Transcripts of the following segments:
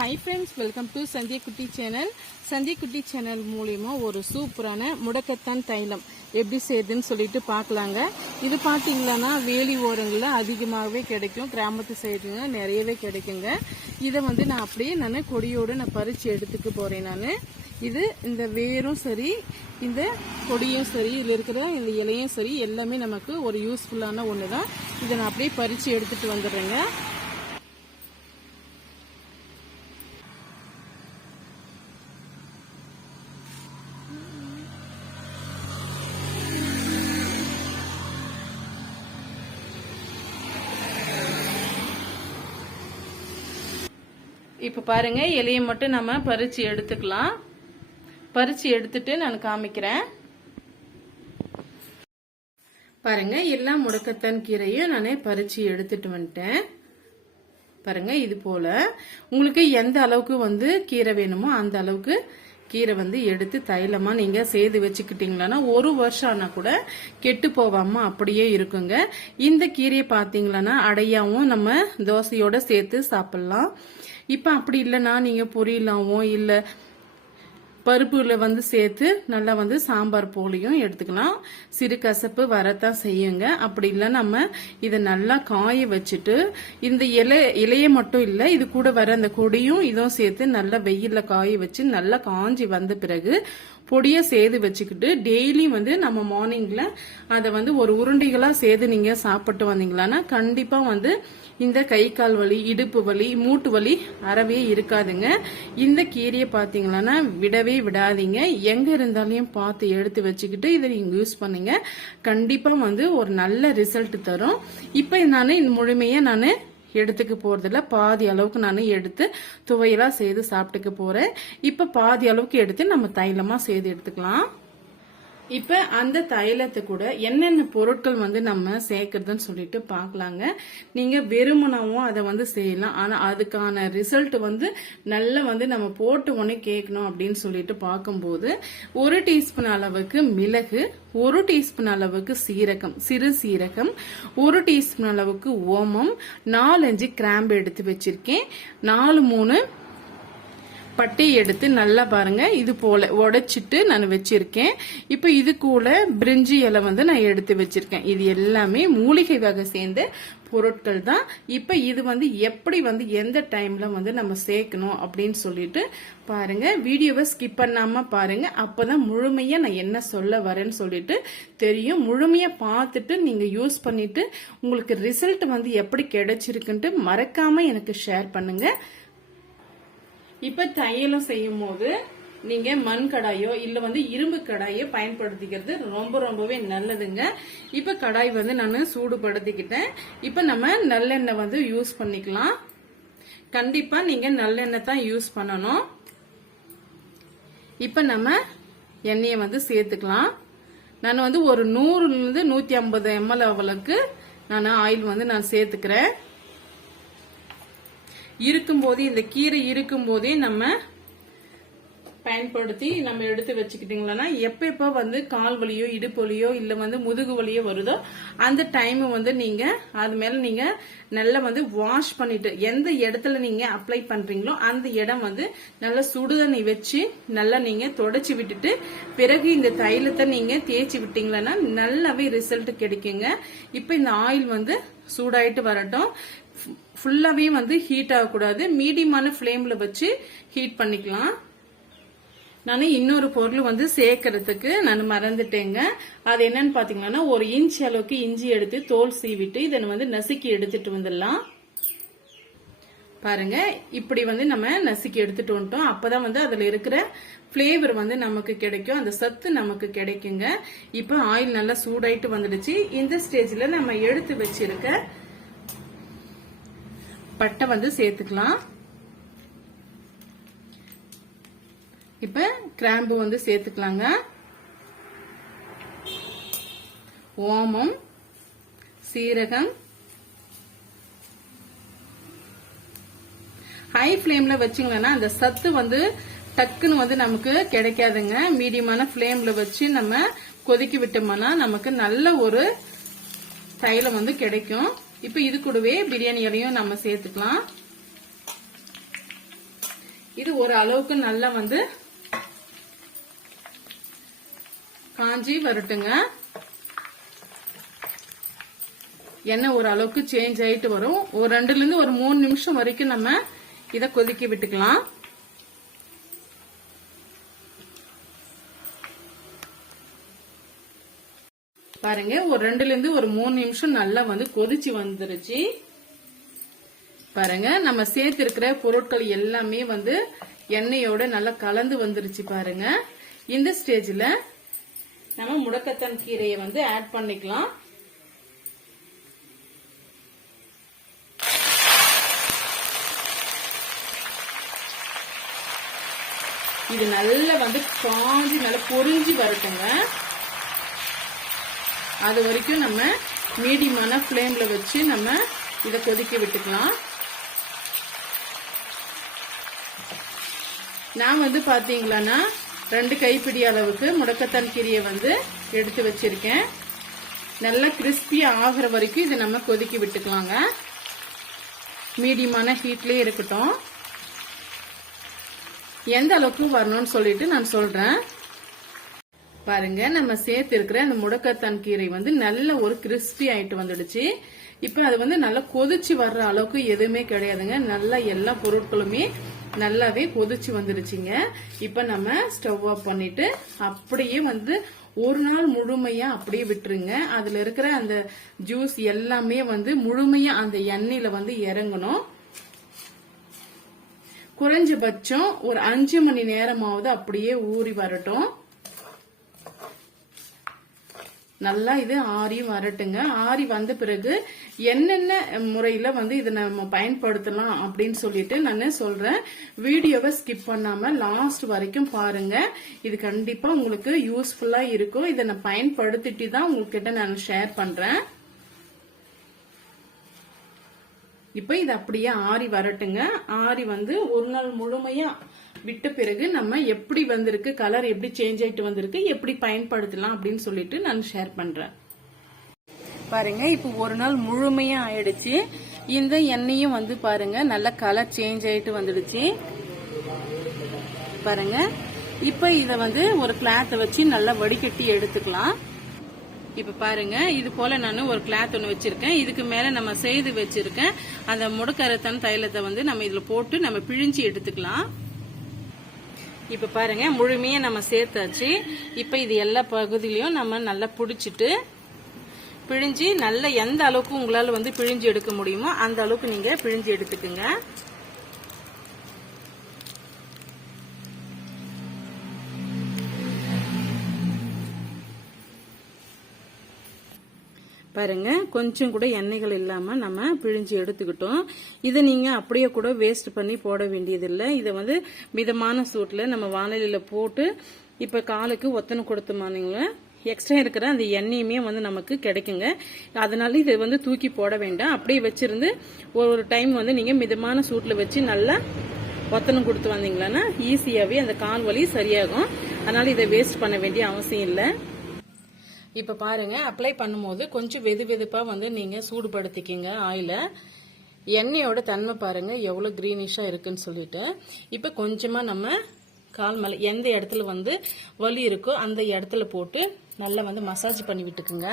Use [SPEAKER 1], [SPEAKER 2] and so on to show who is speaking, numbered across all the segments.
[SPEAKER 1] Hi friends welcome to Sandhya குட்டி channel சந்திய குட்டி channel மூலிமா ஒரு சூப்பரான முடக்கத்தான் தைலம். எப்படி செய்யுதுன்னு சொல்லிட்டு பார்க்கலாங்க. இது பார்த்தீங்கன்னா வேலி ஓரங்களில் அதிகமாகவே கிடைக்கும். கிராமத்து சைடுங்க நிறையவே கிடைக்குங்க. இதை வந்து நான் அப்படியே நான் கொடியோடு நான் பறித்து எடுத்துக்க போகிறேன் நான். இது இந்த வேரும் சரி இந்த கொடியும் சரி இதில் இருக்கிற இந்த இலையும் சரி எல்லாமே நமக்கு ஒரு யூஸ்ஃபுல்லான ஒன்று தான் இதை நான் அப்படியே பறித்து எடுத்துகிட்டு வந்துடுறேங்க. இப்போ பாருங்க இலையை மட்டும் நம்ம பறிச்சு எடுத்துக்கலாம். பறிச்சு எடுத்துட்டு நான் காமிக்கிறேன். பாருங்க எல்லா முடக்கத்தான் கீரையும் நானே பறிச்சு எடுத்துட்டு வந்துட்டேன். பாருங்க இது போல. உங்களுக்கு எந்த அளவுக்கு வந்து கீரை வேணுமோ அந்த அளவுக்கு கீரை வந்து எடுத்து தைலமா நீங்க செய்து வச்சுக்கிட்டீங்களான்னா ஒரு வருஷம் ஆனா கூட கெட்டு போகாம அப்படியே இருக்குங்க. இந்த கீரையை பாத்தீங்களன்னா அடையாவும் நம்ம தோசையோட சேர்த்து சாப்பிடலாம். இப்போ அப்படி இல்லைன்னா நீங்கள் பொரியலாவும் இல்லை பருப்புல வந்து சேர்த்து நல்லா வந்து சாம்பார் போலியும் எடுத்துக்கலாம். சிறு கசப்பு வரத்தான் செய்யுங்க. அப்படி இல்லை நம்ம இதை நல்லா காய வச்சுட்டு இந்த இலை இலையை மட்டும் இல்லை இது கூட வர அந்த கொடியும் இதுவும் சேர்த்து நல்லா வெயிலில் காய வச்சு நல்லா காஞ்சி வந்த பிறகு பொடியை சேது வச்சுக்கிட்டு டெய்லி வந்து நம்ம மார்னிங்கில் அதை வந்து ஒரு உருண்டைகளாக சேது நீங்கள் சாப்பிட்டு வந்தீங்களான்னா கண்டிப்பாக வந்து இந்த கை கால் வலி இடுப்பு வலி மூட்டு வலி அறவே இருக்காதுங்க. இந்த கீரையை பாத்தீங்கன்னா விடவே விடாதீங்க. எங்க இருந்தாலையும் பார்த்து எடுத்து வச்சுக்கிட்டு இதை நீங்க யூஸ் பண்ணுங்க. கண்டிப்பா வந்து ஒரு நல்ல ரிசல்ட் தரும். இப்ப நான் இந்த நான் எடுத்துக்க போறதில்ல. பாதி அளவுக்கு நான் எடுத்து துவையெல்லாம் செய்து சாப்பிட்டுக்க போறேன். இப்ப பாதி அளவுக்கு எடுத்து நம்ம தைலமா செய்து எடுத்துக்கலாம். இப்ப அந்த தைலத்தை கூட என்னென்ன பொருட்கள் வந்து நம்ம சேர்க்கறதுன்னு சொல்லிட்டு பார்க்கலாங்க. நீங்க வெறுமனவும் அதை வந்து செய்யலாம். ஆனா அதுக்கான ரிசல்ட் வந்து நல்லா வந்து நம்ம போட்டு உடனே கேட்கணும் அப்படின்னு சொல்லிட்டு பார்க்கும்போது ஒரு டீஸ்பூன் அளவுக்கு மிளகு ஒரு டீஸ்பூன் அளவுக்கு சீரகம் சிறு சீரகம் ஒரு டீஸ்பூன் அளவுக்கு ஓமம் நாலஞ்சு கிராம்பு எடுத்து வச்சிருக்கேன். நாலு மூணு பட்டி எடுத்து நல்லா பாருங்க. இது போல உடைச்சிட்டு நான் வச்சிருக்கேன். இப்போ இது கூட பிரிஞ்சி இலை வந்து நான் எடுத்து வச்சிருக்கேன். இது எல்லாமே மூலிகை வகை சேர்ந்த பொருட்கள் தான். இப்போ இது வந்து எப்படி வந்து எந்த டைம்ல வந்து நம்ம சேர்க்கணும் அப்படின்னு சொல்லிட்டு பாருங்க. வீடியோவை ஸ்கிப் பண்ணாம பாருங்க. அப்பதான் முழுமையா நான் என்ன சொல்ல வரேன்னு சொல்லிட்டு தெரியும். முழுமையா பார்த்துட்டு நீங்க யூஸ் பண்ணிட்டு உங்களுக்கு ரிசல்ட் வந்து எப்படி கிடைச்சிருக்குன்ட்டு மறக்காம எனக்கு ஷேர் பண்ணுங்க. இப்ப தையலம் செய்யும் போது நீங்க மண் கடாயோ இல்ல வந்து இரும்பு கடாயோ பயன்படுத்திக்கிறது ரொம்ப ரொம்பவே நல்லதுங்க. இப்ப கடாய் வந்து நான் சூடுபடுத்திக்கிட்டேன். இப்ப நம்ம நல்லெண்ணெய் வந்து யூஸ் பண்ணிக்கலாம். கண்டிப்பா நீங்க நல்லெண்ணெய் தான் யூஸ் பண்ணணும். இப்ப நம்ம எண்ணெயை வந்து சேர்த்துக்கலாம். நான் வந்து ஒரு நூறுல இருந்து நூத்தி ஐம்பது எம்எல் அவளுக்கு நான் ஆயில் வந்து நான் சேர்த்துக்கிறேன். இருக்கும்போதே இந்த கீரை இருக்கும்போதே நம்ம பயன்படுத்தி நம்ம எடுத்து வச்சுக்கிட்டீங்களன்னா எப்ப எப்ப வந்து கால் வலியோ இடுப்பு வலியோ இல்ல வந்து முதுகு வலியோ வருதோ அந்த டைம் வந்து நீங்க அது மேல நீங்க நல்லா வந்து வாஷ் பண்ணிட்டு எந்த இடத்துல நீங்க அப்ளை பண்றீங்களோ அந்த இடம் வந்து நல்லா சுடுதண்ணி வச்சு நல்லா நீங்க தொடச்சி விட்டுட்டு பிறகு இந்த தைலத்தை நீங்க தேய்ச்சி விட்டீங்களன்னா நல்லாவே ரிசல்ட் கிடைக்குங்க. இப்ப இந்த ஆயில் வந்து சூடாயிட்டு வரட்டும். ஃபுல்லாகவே வந்து ஹீட் ஆகக்கூடாது. மீடியமான ஃப்ளேமில் வச்சு ஹீட் பண்ணிக்கலாம். நான் இன்னொரு பொருள் வந்து சேர்க்கறதுக்கு நான் மறந்துட்டேங்க. அது என்னன்னு பார்த்தீங்கன்னா ஒரு இன்ச் அளவுக்கு இஞ்சி எடுத்து தோல் சீவிட்டு இதை வந்து நசுக்கி எடுத்துட்டு வந்துடலாம். பாருங்க இப்படி வந்து நம்ம நசுக்கி எடுத்துட்டு வந்துட்டோம். அப்பதான் வந்து அதுல இருக்கிற பிளேவர் வந்து நமக்கு கிடைக்கும். அந்த சத்து நமக்கு கிடைக்குங்க. இப்போ ஆயில் நல்லா சூடாயிட்டு வந்துடுச்சு. இந்த ஸ்டேஜ்ல நம்ம எடுத்து வச்சிருக்க பட்டை வந்து சேர்த்துக்கலாம். இப்ப கிராம்பு வந்து சேர்த்துக்கலாங்க. ஓமம் சீரகம். ஹை ஃப்ளேம்ல வச்சிங்கன்னா அந்த சத்து வந்து டக்குன்னு வந்து நமக்கு கிடைக்காதுங்க. மீடியமான ஃப்ளேம்ல வச்சு நம்ம கொதிக்க விட்டோம்னா நமக்கு நல்ல ஒரு தைலம் வந்து கிடைக்கும். இப்போ இது கூடவே பிரியாணி இலையும் நம்ம சேர்த்துக்கலாம். இது ஒரு அளவுக்கு நல்லா வந்து காஞ்சி வரட்டுங்க. எண்ணெய் ஒரு அளவுக்கு சேஞ்ச் ஆயிட்டு வரும். ஒரு ரெண்டுல இருந்து ஒரு மூணு நிமிஷம் வரைக்கும் நம்ம இத கொதிக்க விட்டுக்கலாம். பாருங்க ஒரு ரெண்டுல இருந்து ஒரு மூணு நிமிஷம் நல்லா வந்து கொதிச்சு வந்துருச்சு. பாருங்க நம்ம சேர்த்திருக்கிற பொருட்கள் எல்லாமே வந்து எண்ணெயோட நல்லா கலந்து வந்துருச்சு பாருங்க. இந்த ஸ்டேஜ்ல நம்ம முடக்கத்தான் கீரையை வந்து ஆட் பண்ணிக்கலாம். இது நல்லா வந்து காஞ்சி நல்லா பொரிஞ்சு வரட்டுங்க. அது வரைக்கும் நம்ம மீடியமான ஃப்ளேமில் வச்சு நம்ம இதை கொதிக்க விட்டுக்கலாம். நான் வந்து பாத்தீங்களான்னா ரெண்டு கைப்பிடி அளவுக்கு முடக்கத்தான் கீரையை வந்து எடுத்து வச்சிருக்கேன். நல்லா கிறிஸ்பியாக ஆகிற வரைக்கும் இதை நம்ம கொதிக்க விட்டுக்கலாங்க. மீடியமான ஹீட்லேயே இருக்கட்டும். எந்த அளவுக்கு வரணும்னு சொல்லிட்டு நான் சொல்கிறேன் பாருங்க நம்ம சேர்த்து இருக்கிற அந்த முடக்கத்தான் கீரை வந்து நல்ல ஒரு கிறிஸ்பி ஆயிட்டு வந்துடுச்சு. இப்ப அது வந்து நல்லா கொதிச்சு வர்ற அளவுக்கு எதுவுமே கிடையாதுங்க. நல்லா எல்லா பொருட்களுமே நல்லாவே கொதிச்சு வந்துருச்சுங்க. இப்ப நம்ம ஸ்டவ் ஆஃப் பண்ணிட்டு அப்படியே வந்து ஒரு நாள் முழுமையா அப்படியே விட்டுருங்க. அதுல இருக்கிற அந்த ஜூஸ் எல்லாமே வந்து முழுமையா அந்த எண்ணெயில வந்து இறங்கணும். குறைஞ்சபட்சம் ஒரு அஞ்சு மணி நேரமாவது அப்படியே ஊறி வரட்டும். நல்லா இது ஆறி வரட்டுங்க. ஆறி வந்த பிறகு என்னென்ன முறையில வந்து இதை நம்ம பயன்படுத்தலாம் அப்படின்னு சொல்லிட்டு நான் சொல்றேன். வீடியோவை ஸ்கிப் பண்ணாம லாஸ்ட் வரைக்கும் பாருங்க. இது கண்டிப்பா உங்களுக்கு யூஸ்ஃபுல்லா இருக்கும். இதை நான் பயன்படுத்திட்டு தான் உங்ககிட்ட நான் ஷேர் பண்றேன். இப்ப இது அப்படியே ஆறி வரட்டுங்க. ஆறி வந்து ஒரு நாள் முழுமையா விட்ட பிறகு நம்ம எப்படி வந்திருக்கு கலர் எப்படி சேஞ்ச் ஆயிட்டு வந்திருக்கு எப்படி பயன்படுத்தலாம் அப்படின்னு சொல்லிட்டு நான் ஷேர் பண்றேன். பாருங்க இப்போ ஒரு நாள் முழுமையா ஆயிடுச்சு. இந்த எண்ணெயும் வந்து பாருங்க நல்ல கலர் சேஞ்ச் ஆயிட்டு வந்துடுச்சு. பாருங்க இப்ப இத வந்து ஒரு கிளாத் வச்சு நல்லா வடிகட்டி எடுத்துக்கலாம். இப்ப பாருங்க இது போல நான் ஒரு கிளாத் ஒன்று வச்சிருக்கேன். இதுக்கு மேல நம்ம செய்து வச்சிருக்கேன் அந்த முடக்கரத்தன் தைலத்தை வந்து நம்ம இதுல போட்டு நம்ம பிழிஞ்சு எடுத்துக்கலாம். இப்ப பாருங்க முழுமையாக நம்ம சேர்த்தாச்சு. இப்ப இது எல்லா பகுதியிலையும் நம்ம நல்லா புடிச்சிட்டு பிழிஞ்சு நல்ல எந்த அளவுக்கு உங்களால வந்து பிழிஞ்சு எடுக்க முடியுமோ அந்த அளவுக்கு நீங்க பிழிஞ்சு எடுத்துக்குங்க. பாருங்க. கொஞ்சம் கூட எண்ணெய்கள் இல்லாம நம்ம பிழிஞ்சு எடுத்துக்கிட்டோம். இதை நீங்க அப்படியே கூட வேஸ்ட் பண்ணி போட வேண்டியதில்லை. இதை வந்து மிதமான சூட்ல நம்ம வானிலையில் போட்டு இப்ப காலுக்கு ஒத்தனை கொடுத்தோமானுங்க எக்ஸ்ட்ரா இருக்கிற அந்த எண்ணெயுமே வந்து நமக்கு கிடைக்குங்க. அதனால இதை வந்து தூக்கி போட வேண்டாம். அப்படியே வச்சிருந்து ஒரு டைம் வந்து நீங்க மிதமான சூட்ல வச்சு நல்லா ஒத்தனம் கொடுத்து வந்தீங்களன்னா ஈஸியாவே அந்த கால் வலி சரியாகும். அதனால இதை வேஸ்ட் பண்ண வேண்டிய அவசியம் இல்லை. இப்போ பாருங்க அப்ளை பண்ணும்போது கொஞ்சம் வெது வெதுப்பாக வந்து நீங்கள் சூடுபடுத்திக்கிங்க ஆயில. எண்ணெயோட தன்மை பாருங்க எவ்வளோ க்ரீனிஷாக இருக்குன்னு சொல்லிட்டு. இப்போ கொஞ்சமாக நம்ம கால் மேலே எந்த இடத்துல வந்து வலி இருக்கோ அந்த இடத்துல போட்டு நல்லா வந்து மசாஜ் பண்ணி விட்டுக்குங்க.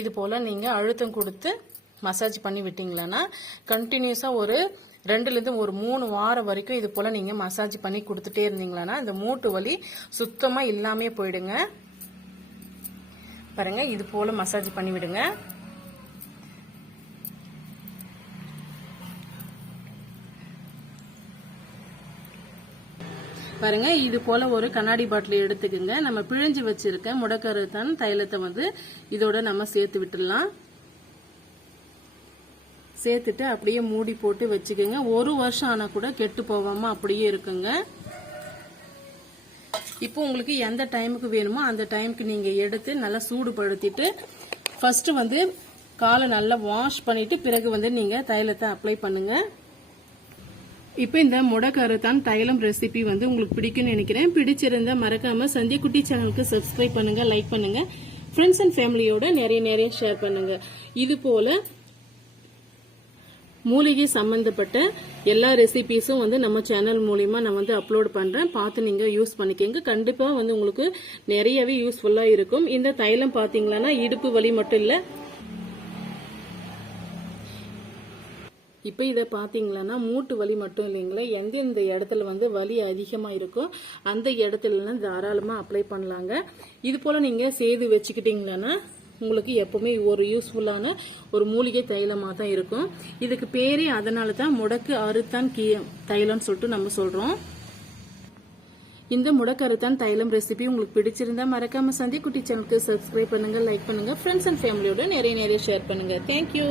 [SPEAKER 1] இது போல் நீங்கள் அழுத்தம் கொடுத்து மசாஜ் பண்ணி விட்டீங்களன்னா கண்டினியூஸாக ஒரு ரெண்டுலேருந்து ஒரு மூணு வாரம் வரைக்கும் இது போல் நீங்கள் மசாஜ் பண்ணி கொடுத்துட்டே இருந்தீங்களன்னா இந்த மூட்டு வலி சுத்தமாக இல்லாமே போயிடுங்க. பாருங்க இது போல் மசாஜ் பண்ணி விடுங்க பாருங்க இது போல ஒரு கண்ணாடி பாட்டில் எடுத்துக்கோங்க. நம்ம பிழிஞ்சு வச்சிருக்க முடக்கருத்தான் தைலத்தை வந்து இதோட நம்ம சேர்த்து விட்டுடலாம். சேர்த்துட்டு அப்படியே மூடி போட்டு வச்சுக்கோங்க. ஒரு வருஷம் ஆனால் கூட கெட்டு போகாம அப்படியே இருக்குங்க. இப்போ உங்களுக்கு எந்த டைமுக்கு வேணுமோ அந்த டைமுக்கு நீங்கள் எடுத்து நல்லா சூடுபடுத்திட்டு ஃபர்ஸ்ட் வந்து காலை நல்லா வாஷ் பண்ணிட்டு பிறகு வந்து நீங்கள் தைலத்தை அப்ளை பண்ணுங்க. இப்போ இந்த முடக்கருத்தான் தைலம் ரெசிபி வந்து உங்களுக்கு பிடிக்கும்னு நினைக்கிறேன். பிடிச்சிருந்தா மறக்காம சந்திய குட்டி சேனலுக்கு சப்ஸ்கிரைப் பண்ணுங்க லைக் பண்ணுங்க. ஃப்ரெண்ட்ஸ் அண்ட் ஃபேமிலியோட நிறைய நிறைய ஷேர் பண்ணுங்க. இது போல மூலிகை சம்பந்தப்பட்ட எல்லா ரெசிபீஸும் வந்து நம்ம சேனல் மூலியமா நான் வந்து அப்லோட் பண்றேன். பார்த்து நீங்க யூஸ் பண்ணிக்கங்க. கண்டிப்பா வந்து உங்களுக்கு நிறையவே யூஸ்ஃபுல்லா இருக்கும். இந்த தைலம் பாத்தீங்களன்னா இடுப்பு வலி மட்டும் இல்ல. இப்போ இதை பார்த்தீங்களன்னா மூட்டு வலி மட்டும் இல்லைங்களா எந்தெந்த இடத்துல வந்து வலி அதிகமாக இருக்கோ அந்த இடத்துலலாம் தாராளமாக அப்ளை பண்ணலாங்க. இது போல் நீங்கள் செய்து வச்சுக்கிட்டீங்களன்னா உங்களுக்கு எப்பவுமே ஒரு யூஸ்ஃபுல்லான ஒரு மூலிகை தைலமாக தான் இருக்கும். இதுக்கு பேரே அதனால தான் முடக்கு அறுத்தான் கீ தைலம்னு சொல்லிட்டு நம்ம சொல்கிறோம் இந்த முடக்கருத்தான் தைலம் ரெசிபி உங்களுக்கு பிடிச்சிருந்தா மறக்காம சந்தி குட்டி சேனலுக்கு சப்ஸ்கிரைப் பண்ணுங்க லைக் பண்ணுங்க. ஃப்ரெண்ட்ஸ் அண்ட் ஃபேமிலியோட நிறைய நிறைய ஷேர் பண்ணுங்க. தேங்க்யூ